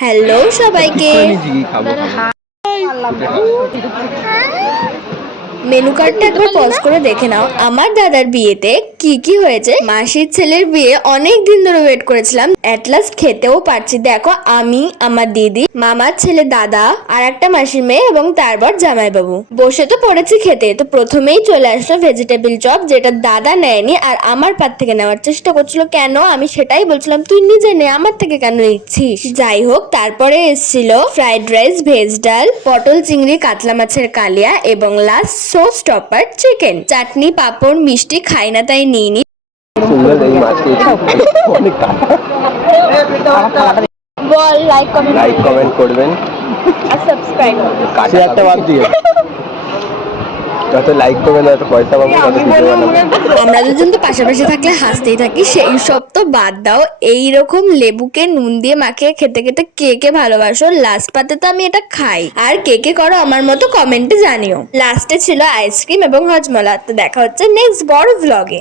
Hello সবাইকে। Menu কার্ডটা একবার পজ করে দেখে নাও। আমার দাদার বিয়েতে কি কি হয়েছে। মাসির ছেলের বিয়ে অনেক দিন ধরে ওয়েট করেছিলাম, এট লাস্ট খেতেও পারছি। দেখো, আমি, আমার দিদি, মামার ছেলে, দাদা আর একটা মাসির মেয়ে এবং তারপর জামাইবাবু বসে তো পড়েছি খেতে। তো প্রথমেই চলে আসলো ভেজিটেবল চপ, যেটা দাদা নেয়নি আর আমার পাত থেকে নেওয়ার চেষ্টা করছিল। কেন? আমি সেটাই বলছিলাম, তুই নিজে নে, আমার থেকে কেন নিচ্ছিস? যাই হোক, তারপরে এসেছিল ফ্রাইড রাইস, ভেজ ডাল, পটল চিংড়ি, কাতলা মাছের কালিয়া এবং লাস্ট শো স্টপার চিকেন। চাটনি, পাঁপড়, মিষ্টি খাই না তাই নিইনি। বল, লাইক কমেন্ট করবেন আর সাবস্ক্রাইব করবেন। একটা বাদ দিয়ে যত লাইক করবেন তত পয়সা পাবো, তত ভিডিও বানাবো। আমরা দুজন তো পাশাপাশি থাকলে হাসতেই থাকি, সেই সব তো বাদ দাও। এইরকম লেবুকে নুন দিয়ে মাখিয়ে খেতে খেতে কে কে ভালোবাসো? লাস্ট পাতে তো আমি এটা খাই। আর কে কে করো আমার মতো কমেন্টে জানিও। লাস্টে ছিল আইসক্রিম এবং হজমলা। তো দেখা হচ্ছে নেক্সট বড় ভ্লগে।